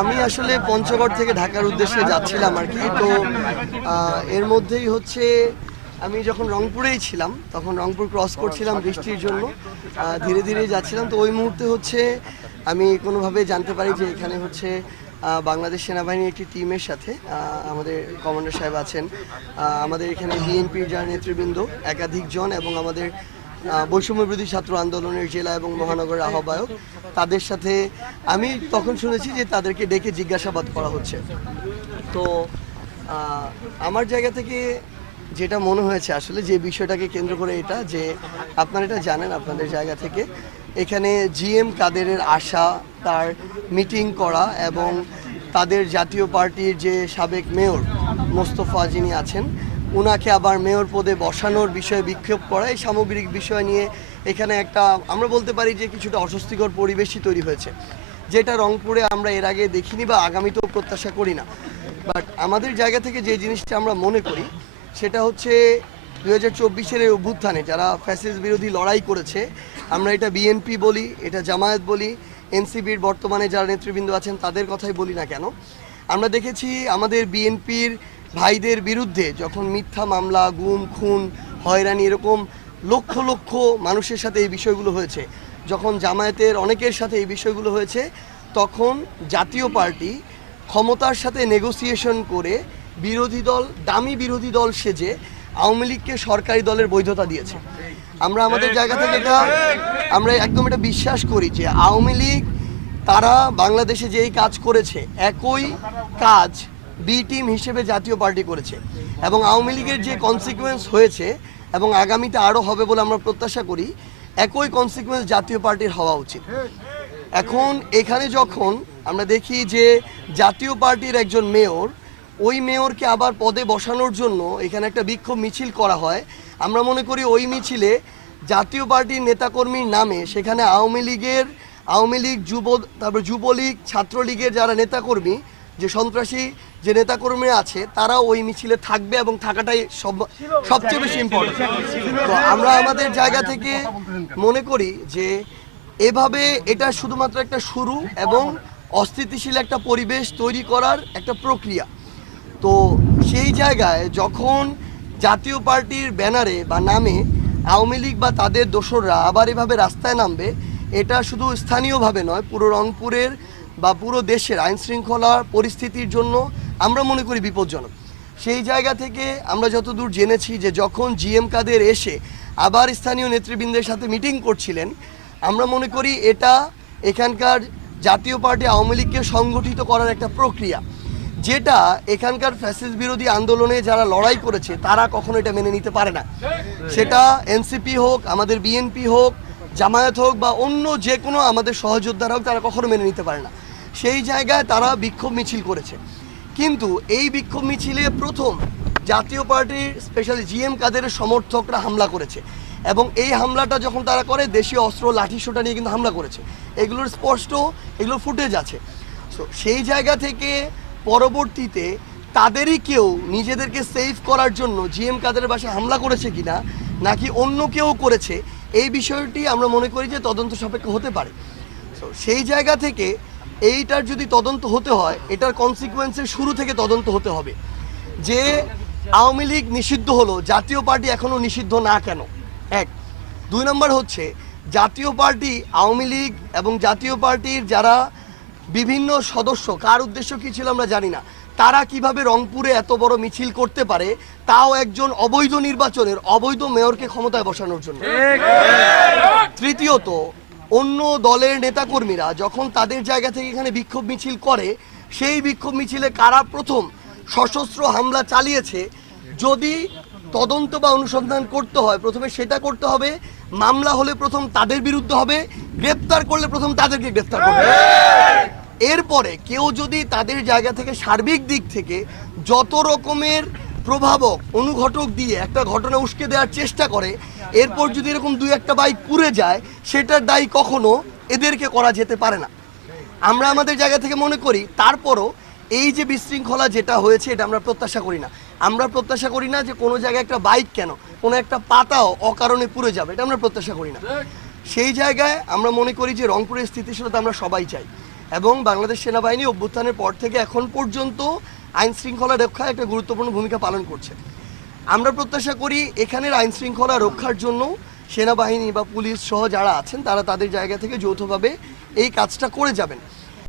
আমি আসলে পঞ্চগড় থেকে ঢাকার উদ্দেশ্যে যাচ্ছিলাম আর কি। তো এর মধ্যেই হচ্ছে আমি যখন রংপুরেই ছিলাম, তখন রংপুর ক্রস করছিলাম বৃষ্টির জন্য ধীরে ধীরে যাচ্ছিলাম। তো ওই মুহূর্তে হচ্ছে আমি কোনোভাবে জানতে পারি যে এখানে হচ্ছে বাংলাদেশ সেনাবাহিনীর একটি টিমের সাথে আমাদের কমান্ডার সাহেব আছেন। আমাদের এখানে বিএনপির যারা নেতৃবৃন্দ একাধিক জন এবং আমাদের আহ, বৈষম্য বিরোধী ছাত্র আন্দোলনের জেলা এবং মহানগরের আহ্বায়ক। তাদের সাথে আমি তখন শুনেছি যে তাদেরকে ডেকে জিজ্ঞাসাবাদ করা হচ্ছে। তো আমার জায়গা থেকে যেটা মনে হয়েছে আসলে যে বিষয়টাকে কেন্দ্র করে এটা যে আপনারা এটা জানেন আপনাদের জায়গা থেকে। এখানে জিএম কাদেরের আশা তার মিটিং করা এবং তাদের জাতীয় পার্টির যে সাবেক মেয়র মোস্তফা যিনি আছেন ওনাকে আবার মেয়র পদে বসানোর বিষয়ে বিক্ষোভ করা, এই সামগ্রিক বিষয় নিয়ে এখানে একটা, আমরা বলতে পারি যে কিছুটা অস্বস্তিকর পরিবেশই তৈরি হয়েছে, যেটা রংপুরে আমরা এর আগে দেখিনি বা আগামীতেও প্রত্যাশা করি না। বাট আমাদের জায়গা থেকে যে জিনিসটা আমরা মনে করি, সেটা হচ্ছে দু হাজার চব্বিশের এই অভ্যুত্থানে যারা ফ্যাসিস বিরোধী লড়াই করেছে, আমরা এটা বিএনপি বলি, এটা জামায়াত বলি এনসিবির বর্তমানে যারা নেতৃবৃন্দ আছেন তাদের কথাই বলি না কেন। আমরা দেখেছি আমাদের বিএনপির ভাইদের বিরুদ্ধে যখন মিথ্যা মামলা, গুম, খুন, হয়রানি এরকম লক্ষ লক্ষ মানুষের সাথে এই বিষয়গুলো হয়েছে, যখন জামায়াতের অনেকের সাথে এই বিষয়গুলো হয়েছে, তখন জাতীয় পার্টি ক্ষমতার সাথে নেগোসিয়েশন করে বিরোধী দল, দামি বিরোধী দল সেজে আওয়ামী লীগকে সরকারি দলের বৈধতা দিয়েছে। আমরা আমাদের জায়গা থেকে এটা, আমরা একদম এটা বিশ্বাস করি যে আওয়ামী লীগ, তারা বাংলাদেশে যেই কাজ করেছে, একই কাজ বি টিম হিসেবে জাতীয় পার্টি করেছে এবং আওয়ামী লীগের যে কনসিকুয়েন্স হয়েছে এবং আগামীতে আরও হবে বলে আমরা প্রত্যাশা করি, একই কনসিকুয়েন্স জাতীয় পার্টির হওয়া উচিত। এখন এখানে যখন আমরা দেখি যে জাতীয় পার্টির একজন মেয়র, ওই মেয়রকে আবার পদে বসানোর জন্য এখানে একটা বিক্ষোভ মিছিল করা হয়। আমরা মনে করি ওই মিছিলে জাতীয় পার্টির নেতাকর্মীর নামে সেখানে আওয়ামী লীগের, আওয়ামী লীগ যুব, তারপর যুবলীগ, ছাত্রলীগের যারা নেতাকর্মী যে সন্ত্রাসী যে নেতাকর্মীরা আছে, তারা ওই মিছিলে থাকবে এবং থাকাটাই সব সবচেয়ে বেশি ইম্পর্টেন্ট তো আমরা আমাদের জায়গা থেকে মনে করি যে এভাবে এটা শুধুমাত্র একটা শুরু এবং অস্থিতিশীল একটা পরিবেশ তৈরি করার একটা প্রক্রিয়া। তো সেই জায়গায় যখন জাতীয় পার্টির ব্যানারে বা নামে আওয়ামী লীগ বা তাদের দোসররা আবার এভাবে রাস্তায় নামবে, এটা শুধু স্থানীয়ভাবে নয়, পুরো রংপুরের বা পুরো দেশের আইন শৃঙ্খলার পরিস্থিতির জন্য আমরা মনে করি বিপজ্জনক। সেই জায়গা থেকে আমরা যতদূর জেনেছি যে যখন জিএম কাদের এসে আবার স্থানীয় নেতৃবৃন্দের সাথে মিটিং করছিলেন, আমরা মনে করি এটা এখানকার জাতীয় পার্টি আওয়ামী লীগকে সংগঠিত করার একটা প্রক্রিয়া। যেটা এখানকার ফ্যাসিস বিরোধী আন্দোলনে যারা লড়াই করেছে, তারা কখনো এটা মেনে নিতে পারে না। সেটা এনসিপি হোক, আমাদের বিএনপি হোক, জামায়াত হোক বা অন্য যে কোনো আমাদের সহযোদ্ধারা হোক, তারা কখনো মেনে নিতে পারে না। সেই জায়গায় তারা বিক্ষোভ মিছিল করেছে। কিন্তু এই বিক্ষোভ মিছিলে প্রথম জাতীয় পার্টির স্পেশালি জিএম কাদেরের সমর্থকরা হামলা করেছে এবং এই হামলাটা যখন তারা করে, দেশীয় অস্ত্র লাঠি সোটা নিয়ে কিন্তু হামলা করেছে। এগুলোর স্পষ্ট এগুলোর ফুটেজ আছে। তো সেই জায়গা থেকে পরবর্তীতে তাদেরই কেউ নিজেদেরকে সেভ করার জন্য জিএম কাদের বাসায় হামলা করেছে কিনা, নাকি অন্য কেউ করেছে, এই বিষয়টি আমরা মনে করি যে তদন্ত সাপেক্ষ হতে পারে। তো সেই জায়গা থেকে এইটার যদি তদন্ত হতে হয় এটার কনসিকুয়েন্সের শুরু থেকে তদন্ত হতে হবে। যে আওয়ামী লীগ নিষিদ্ধ হলো জাতীয় পার্টি এখনও নিষিদ্ধ না কেন? এক। দুই নম্বর হচ্ছে জাতীয় পার্টি আওয়ামী লীগ এবং জাতীয় পার্টির যারা বিভিন্ন সদস্য কার উদ্দেশ্য কী ছিল আমরা জানি না তারা কীভাবে রংপুরে এত বড় মিছিল করতে পারে তাও একজন অবৈধ নির্বাচনের অবৈধ মেয়রকে ক্ষমতায় বসানোর জন্য। তৃতীয়ত অন্য দলের নেতাকর্মীরা যখন তাদের জায়গা থেকে এখানে বিক্ষোভ মিছিল করে, সেই বিক্ষোভ মিছিলে কারা প্রথম সশস্ত্র হামলা চালিয়েছে, যদি তদন্ত বা অনুসন্ধান করতে হয়, প্রথমে সেটা করতে হবে, মামলা হলে প্রথম তাদের বিরুদ্ধে হবে, গ্রেপ্তার করলে প্রথম তাদেরকে গ্রেপ্তার করবে। এরপরে কেউ যদি তাদের জায়গা থেকে সার্বিক দিক থেকে যত রকমের প্রভাবক, অনুঘটক দিয়ে একটা ঘটনা উস্কে দেওয়ার চেষ্টা করে। এরপর যদি এরকম দুই একটা বাইক পুড়ে যায়, সেটার দায়ী কখনো এদেরকে করা যেতে পারে না। আমরা আমাদের জায়গা থেকে মনে করি, তারপরও এই যে বিশৃঙ্খলা যেটা হয়েছে, এটা আমরা প্রত্যাশা করি না। আমরা প্রত্যাশা করি না যে কোনো জায়গায় একটা বাইক কেন, কোনো একটা পাতাও অকারণে পুড়ে যাবে, এটা আমরা প্রত্যাশা করি না। সেই জায়গায় আমরা মনে করি যে রংপুরের স্থিতিশীলতা আমরা সবাই চাই। এবং বাংলাদেশ সেনাবাহিনী অভ্যুত্থানের পর থেকে এখন পর্যন্ত আইন শৃঙ্খলা রক্ষায় একটা গুরুত্বপূর্ণ ভূমিকা পালন করছে। আমরা প্রত্যাশা করি এখানের আইন শৃঙ্খলা রক্ষার জন্য সেনাবাহিনী বা পুলিশ সহ যারা আছেন, তারা তাদের জায়গা থেকে যৌথভাবে এই কাজটা করে যাবেন।